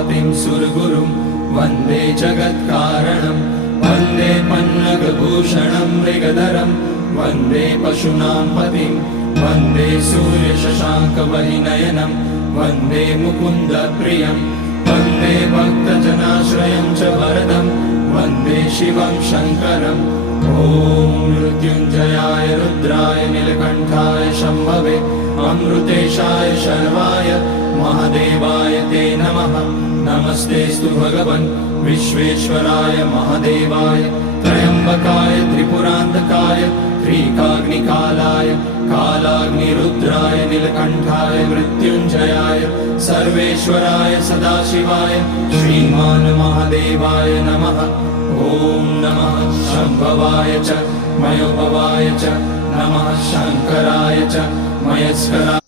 पतिं सुरगुरुं वन्दे जगत्कारणं वन्दे पन्नगभूषणं मृगधरं वन्दे पशूनां पतिं वन्दे सूर्यशशाङ्कवहिनयनं वन्दे मुकुन्दप्रियं वन्दे भक्तजनाश्रयं च वरदं वन्दे शिवं शङ्करम् ॐ मृत्युञ्जयाय रुद्राय नीलकण्ठाय शम्भवे अमृतेशाय शर्वाय महादेवाय ते नमः। नमस्तेस्तु भगवन् विश्वेश्वराय महादेवाय त्र्यम्बकाय त्रिपुरान्तकाय त्रिकाग्निकालाय कालाग्निरुद्राय नीलकण्ठाय मृत्युञ्जयाय सर्वेश्वराय सदाशिवाय श्रीमान् महादेवाय नमः। ॐ नमः शम्भवाय च मयोभवाय च नमः शङ्कराय च मयस्कराय